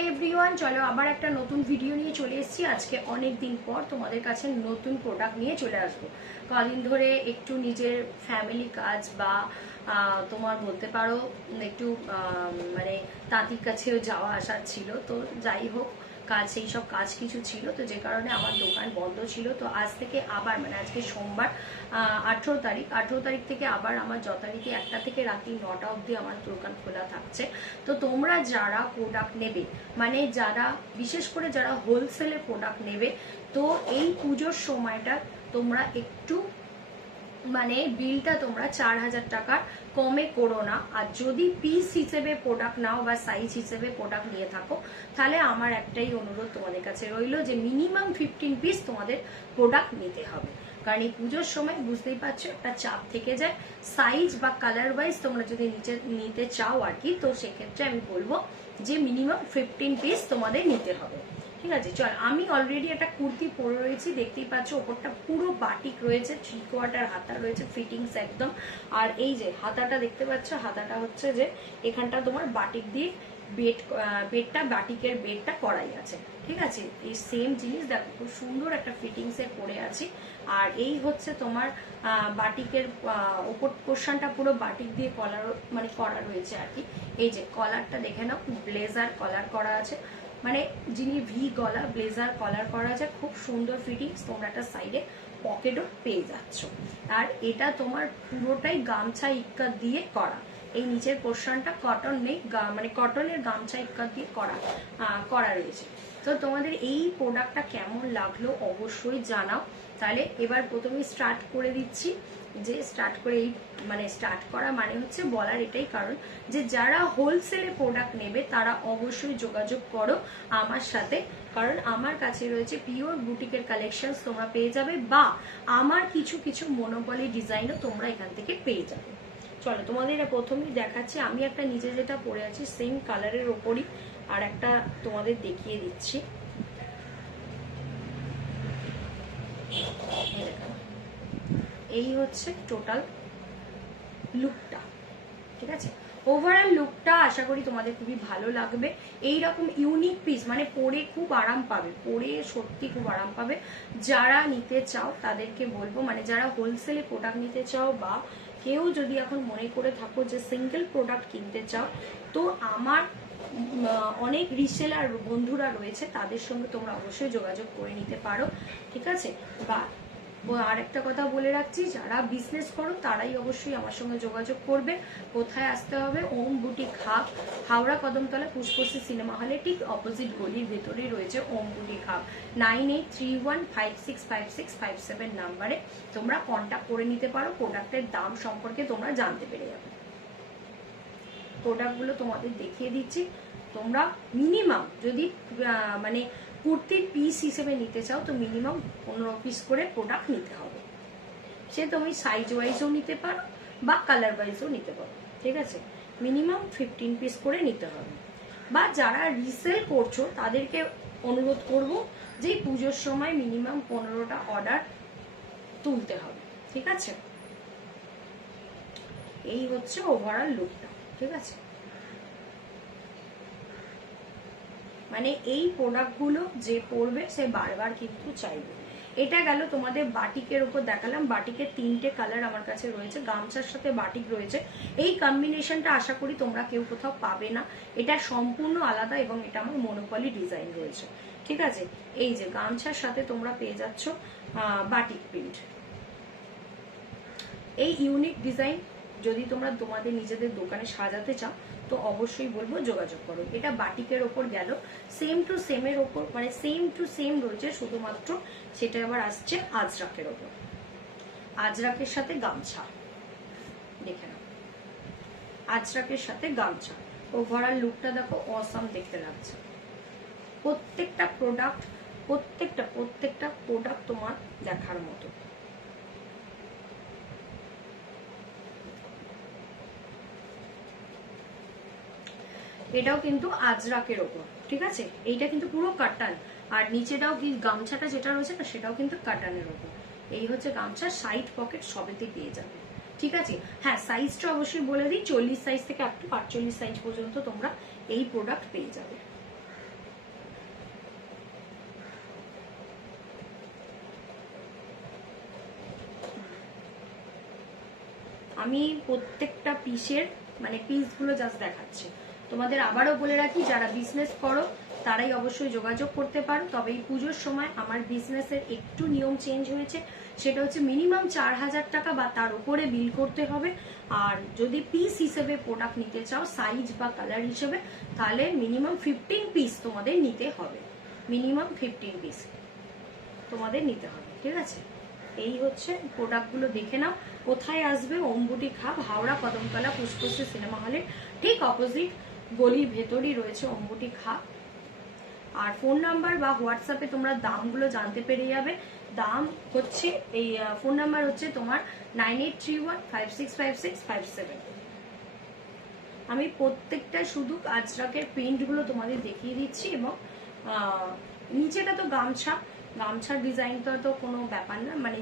Hi everyone, চলো আবার একটা নতুন ভিডিও নিয়ে চলে এসেছি। আজকে অনেক দিন পর তোমাদের কাছে নতুন প্রোডাক্ট নিয়ে চলে আসবো। কদিন ধরে একটু নিজের ফ্যামিলি কাজ বা তোমার বলতে পারো একটু মানে তাঁতির কাছেও যাওয়া আসা ছিল, তো যাই হোক কাজ সেই সব কাজ কিছু ছিল, তো যে কারণে আমার দোকান বন্ধ ছিল। তো আজ থেকে আবার মানে আজকে সোমবার 18 তারিখ থেকে আবার আমার যথারীতি 1টা থেকে রাত্রি 9টা অবধি আমার দোকান খোলা থাকছে। তো তোমরা যারা প্রোডাক্ট নেবে, মানে যারা বিশেষ করে যারা হোলসেলে প্রোডাক্ট নেবে, তো এই পুজোর সময়টা তোমরা একটু মানে বিলটা তোমরা 4000 টাকার কমে করো না। আর যদি পিস হিসেবে প্রোডাক্ট নাও বা সাইজ হিসেবে প্রোডাক্ট নিয়ে থাকো, তাহলে আমার একটাই অনুরোধ তোমাদের কাছে রইলো যে মিনিমাম 15 পিস তোমাদের প্রোডাক্ট নিতে হবে। কারণ এই পুজোর সময় বুঝতেই পারছো একটা চাপ থেকে যায়। সাইজ বা কালার ওয়াইজ তোমরা যদি নিতে চাও আর কি, তো সেক্ষেত্রে আমি বলবো যে মিনিমাম 15 পিস তোমাদের নিতে হবে। ঠিক আছে, চল আমি অলরেডি একটা কুর্তি পরে রয়েছি, দেখতেই পাচ্ছ ওপরটা পুরো বাটিক রয়েছে, 3/4 হাতা রয়েছে, ফিটিংস একদম। আর এই যে হাতাটা দেখতে পাচ্ছ, হাতাটা হচ্ছে যে এখানটা তোমার বাটিক দিয়ে বেডটা বাটিকের বেডটা করাই আছে। ঠিক আছে, এই সেম জিনিস দেখো খুব সুন্দর একটা ফিটিংস এর পরে আছি। আর এই হচ্ছে তোমার বাটিকের ওপর পোর্শনটা পুরো বাটিক দিয়ে কলার মানে করা রয়েছে আর কি। এই যে কলারটা দেখে নাও, ব্লেজার কলার করা আছে, মানে যিনি ভি গলা ব্লেজার কলার করা যায়, খুব সুন্দর ফিটিংস। তোমরা একটা সাইডে পকেটও পেয়ে যাচ্ছ। আর এটা তোমার পুরোটাই গামছা ইক্কাত দিয়ে করা। এই নিচের পোর্শনটা কটন নেই, মানে কটনের গামছা ইক্কাত দিয়ে করা রয়েছে। তো তোমাদের এই প্রোডাক্টটা কেমন লাগলো অবশ্যই জানাও। তাহলে এবার প্রথমেই স্টার্ট করে দিচ্ছি। যে স্টার্ট করে এই মানে স্টার্ট করা মানে হচ্ছে বলার এটাই কারণ যে যারা হোলসেলে প্রোডাক্ট নেবে তারা অবশ্যই যোগাযোগ করো আমার সাথে। কারণ আমার কাছে রয়েছে পিওর বুটিকের কালেকশন তোমরা পেয়ে যাবে, বা আমার কিছু কিছু মনোপলি ডিজাইনও তোমরা এখান থেকে পেয়ে যাবে। চলো তোমাদের এটা প্রথমেই দেখাচ্ছি। আমি একটা নিজে যেটা পরে আছি সেম কালারের ওপরই আর একটা তোমাদের দেখিয়ে দিচ্ছি। এই হচ্ছে টোটাল লুকটা। ঠিক আছে, ওভারঅল লুকটা আশা করি তোমাদের খুবই ভালো লাগবে। এইরকম ইউনিক পিস মানে পরে খুব আরাম পাবে, পরে সত্যি খুব আরাম পাবে। যারা নিতে চাও তাদেরকে বলবো, মানে যারা হোলসেলে প্রোডাক্ট নিতে চাও বা কেউ যদি এখন মনে করে থাকো যে সিঙ্গেল প্রোডাক্ট কিনতে চাও, তো আমার অনেক রিসেলার বন্ধুরা রয়েছে, তাদের সঙ্গে তোমরা অবশ্যই যোগাযোগ করে নিতে পারো। ঠিক আছে, বা আর একটা কথা বলে রাখছি, যারা বিজনেস করো তারাই অবশ্যই আমার সঙ্গে যোগাযোগ করবে। কোথায় আসতে হবে? Om boutique hub, Howrah Kadamtala Pushpashree cinema হলে ঠিক অপোজিট গলির ভেতরেই রয়েছে ওম বুটিক হাব। 9831565657 নাম্বারে তোমরা কন্ট্যাক্ট করে নিতে পারো। প্রোডাক্টের দাম সম্পর্কে তোমরা জানতে পেরে যাবে। প্রোডাক্টগুলো তোমাদের দেখিয়ে দিচ্ছি। তোমরা মিনিমাম যদি মানে কুর্তির পিস হিসেবে নিতে চাও, তো মিনিমাম 15 পিস করে প্রোডাক্ট নিতে হবে। সে তুমি সাইজ ওয়াইজও নিতে পারো বা কালার ওয়াইজও নিতে পারো। ঠিক আছে, মিনিমাম 15 পিস করে নিতে হবে। বা যারা রিসেল করছো তাদেরকে অনুরোধ করব যে পুজোর সময় মিনিমাম 15টা অর্ডার তুলতে হবে। ঠিক আছে, এই হচ্ছে ওভারঅল লুকটা। ঠিক আছে, মানে এই প্রোডাক্টগুলো যে পরবে সে বারবার কিন্তু চাইবে। এটা গেল তোমাদের বাটিকের উপর দেখালাম। বাটিকের 3টে কালার আমার কাছে রয়েছে, গামছার সাথে বাটিক রয়েছে। এই কম্বিনেশনটা আশা করি তোমরা কেউ কোথাও পাবে না, এটা সম্পূর্ণ আলাদা এবং এটা আমার মনোপলি ডিজাইন রয়েছে। ঠিক আছে, এই যে গামছার সাথে তোমরা পেয়ে যাচ্ছ বাটিক প্রিন্ট। এই ইউনিক ডিজাইন যদি তোমরা তোমাদের নিজেদের দোকানে সাজাতে চাও তো অবশ্যই বলবো যোগাযোগ করো। এটা বাটিকের ওপর গেল, সেম টু সেমের ওপর মানে সেম টু সেম রয়েছে, শুধুমাত্র সেটা আবার আসছে আজরাকের ওপর। আজরাকের সাথে গামছা দেখে নাও, আজরাকের সাথে গামছা। ওভারঅল লুকটা দেখো, অসাম দেখতে লাগছে। প্রত্যেকটা প্রোডাক্ট তোমার দেখার মতো। এটাও কিন্তু আজরাকের ওপর। ঠিক আছে, এইটা কিন্তু পুরো কাটান, আর নিচেটাও কি গামছাটা যেটা রয়েছে না সেটাও কিন্তু কাটানের ওপর। এই হচ্ছে গামছা, সাইড পকেট সবেতে পেয়ে যাবে। ঠিক আছে, হ্যাঁ সাইজটা অবশ্যই বলে দিই, 40 সাইজ থেকে আপ টু 48 সাইজ পর্যন্ত তোমরা এই প্রোডাক্ট পেয়ে যাবে। আমি প্রত্যেকটা পিসের মানে পিসগুলো জাস্ট দেখাচ্ছি তোমাদের। আবারও বলে রাখি, যারা বিজনেস করো তারাই অবশ্যই যোগাযোগ করতে পারো। তবে এই পুজোর সময় আমার বিজনেসের একটু নিয়ম চেঞ্জ হয়েছে, সেটা হচ্ছে মিনিমাম 4000 টাকা বা তার উপরে বিল করতে হবে। আর যদি পিস হিসেবে প্রোডাক্ট নিতে চাও, সাইজ বা কালার হিসেবে, তাহলে মিনিমাম 15 পিস তোমাদের নিতে হবে। মিনিমাম 15 পিস তোমাদের নিতে হবে, ঠিক আছে? এই হচ্ছে প্রোডাক্টগুলো, দেখে নাও। কোথায় আসবে? Om boutique hub, Howrah Kadamtala Pushpashree cinema হলের ঠিক অপোজিট গলির ভেতরই রয়েছে ওম বুটিক হাব। আর ফোন নাম্বার বা হোয়াটসঅ্যাপে তোমরা দামগুলো জানতে পেরে যাবে। দাম হচ্ছে, এই ফোন নাম্বার হচ্ছে তোমার 9831565657। আমি প্রত্যেকটা শুধু আজরাকের প্রিন্টগুলো তোমাদের দেখিয়ে দিচ্ছি। এবং নিচেটা তো গামছার ডিজাইন তো কোনো ব্যাপার না, মানে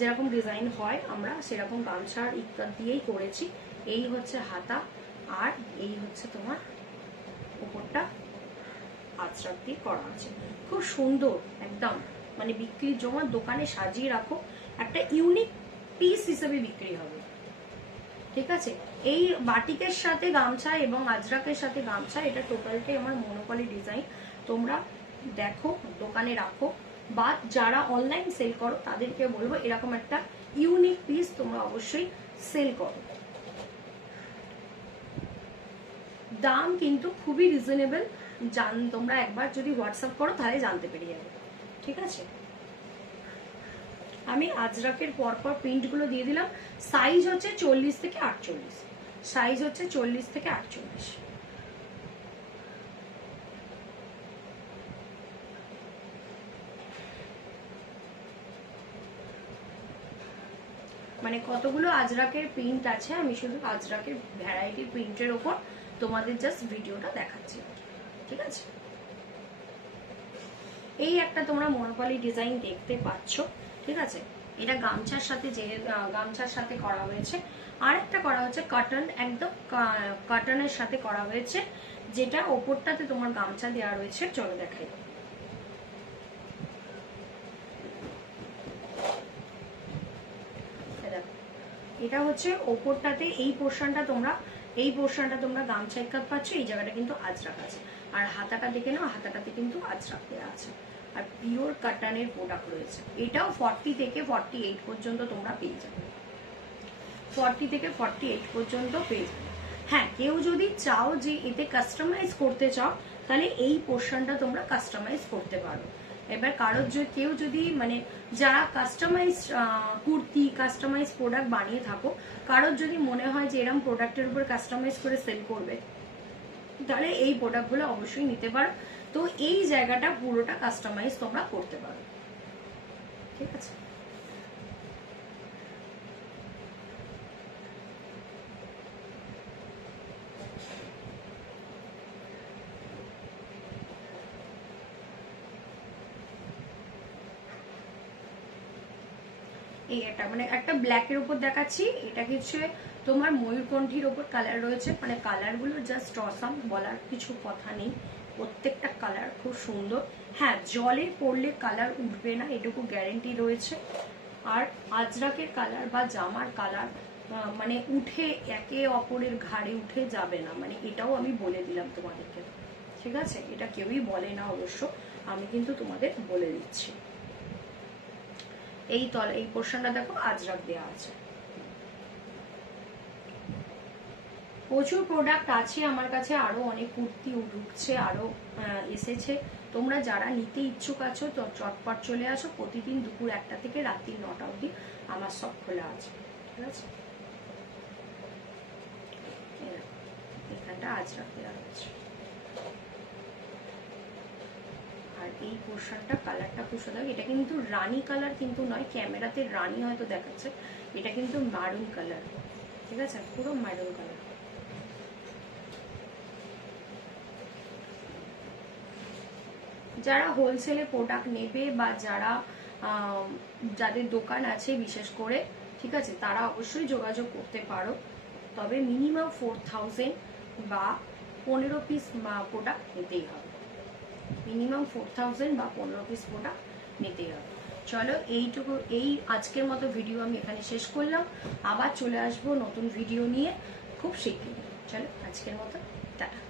যেরকম ডিজাইন হয় আমরা সেরকম গামছার ইত্যাদি দিয়েই করেছি। এই হচ্ছে হাতা, আর এই হচ্ছে তোমার উপরটা আজরাক দিয়ে করা আছে। খুব সুন্দর একদম, মানে বিক্রির জন্য দোকানে সাজিয়ে রাখো, একটা ইউনিক পিস হিসেবে বিক্রি হবে, ঠিক আছে? এই বাটিকের সাথে গামছা এবং আজরাকের সাথে গামছা, এটা টোটালটাই আমার মনোপলি ডিজাইন। তোমরা দেখো, দোকানে রাখো, বা যারা অনলাইন সেল করো তাদেরকে বলবো এরকম একটা ইউনিক পিস তোমরা অবশ্যই সেল করো। দাম কিন্তু খুবই রিজনেবল, তোমরা একবার যদি হোয়াটসঅ্যাপ করো তাহলে জানতে পেরে যাবে, ঠিক আছে? আমি আজরাকের পরপর প্রিন্টগুলো দিয়ে দিলাম। সাইজ হচ্ছে 40 থেকে 48, সাইজ হচ্ছে 40 থেকে 48। মানে কতগুলো আজরাকের প্রিন্ট আছে, আমি শুধু আজরাকের ভ্যারাইটির প্রিন্টের ওপর তোমাদের জাস্ট ভিডিওটা দেখাচ্ছি, ঠিক আছে? এই একটা তোমরা মনোপলি ডিজাইন দেখতে পাচ্ছ, ঠিক আছে? এটা গামছার সাথে করা হয়েছে। আর একটা করা হচ্ছে কটন, একদম কটনের সাথে করা হয়েছে, যেটা ওপরটাতে তোমার গামছা দেওয়া রয়েছে। চলো দেখাই। এটা হচ্ছে ওপরটাতে এই পোর্শনটা তোমরা গামছা ইকাত পাচ্ছ, এই জায়গাটা কিন্তু আজরাক আছে। আর হাতাটা দেখে নাও, হাতাটাতে কিন্তু আজরাক দেওয়া আছে। আর পিওর কাটানের প্রোডাক্ট রয়েছে। এটাও 40 থেকে 48 পর্যন্ত তোমরা পেয়ে যাবে, 40 থেকে 48 পর্যন্ত পেয়ে যাবে। হ্যাঁ, কেউ যদি চাও যে এতে কাস্টমাইজ করতে চাও, তাহলে এই পোর্শনটা তোমরা কাস্টমাইজ করতে পারো। এবার কেউ যদি মানে যারা কাস্টমাইজ কুর্তি, কাস্টমাইজ প্রোডাক্ট বানিয়ে থাকো, কারোর যদি মনে হয় যে এরকম প্রোডাক্টের উপর কাস্টমাইজ করে সেল করবে, তাহলে এই প্রোডাক্টগুলো অবশ্যই নিতে পারো। তো এই জায়গাটা পুরোটা কাস্টমাইজ তোমরা করতে পারো, ঠিক আছে? এই এটা মানে একটা ব্ল্যাকের উপর দেখাচ্ছি, এটা কিছু তোমার ময়ূরকণ্ঠীর ওপর কালার রয়েছে। মানে কালারগুলো জাস্ট অসাম, বলার কিছু কথা নেই। প্রত্যেকটা কালার খুব সুন্দর। হ্যাঁ, জলে পড়লে কালার উঠবে না, এটুকু গ্যারেন্টি রয়েছে। আর আজরাকের কালার বা জামার কালার মানে উঠে একে অপরের ঘাড়ে উঠে যাবে না, মানে এটাও আমি বলে দিলাম তোমাদেরকে, ঠিক আছে? এটা কেউই বলে না অবশ্য, আমি কিন্তু তোমাদের বলে দিচ্ছি। এই পোর্শনটা দেখো আজরাক দেওয়া আছে। প্রচুর প্রোডাক্ট আছে আমার কাছে, আরো অনেক কুর্তি ঢুকছে, আরো এসেছে। তোমরা যারা নিতে ইচ্ছুক আছো তো চটপট চলে আসো। প্রতিদিন দুপুর 1টা থেকে রাত্রি 9টা অবধি আমার সব খোলা আছে, ঠিক আছে? এখানটা আজরাক দেওয়া আছে। আর এই পোর্শনটা কালারটা খুব সুন্দর। এটা কিন্তু রানী কালার কিন্তু নয়, ক্যামেরাতে রানী হয়তো দেখাচ্ছে, এটা কিন্তু মারুন কালার, ঠিক আছে? পুরো মারুন কালার। যারা হোলসেলে প্রোডাক্ট নেবে বা যাদের দোকান আছে বিশেষ করে, ঠিক আছে, তারা অবশ্যই যোগাযোগ করতে পারো। তবে মিনিমাম 4000 বা 15 পিস প্রোডাক্ট নিতেই হবে। মিনিমাম 4000 বা 15 পিস প্রোডাক্ট নিতেই হবে। চলো এইটুকু, এই আজকের মতো ভিডিও আমি এখানে শেষ করলাম। আবার চলে আসবো নতুন ভিডিও নিয়ে খুব শীঘ্রই। চলো আজকের মতো টাটা।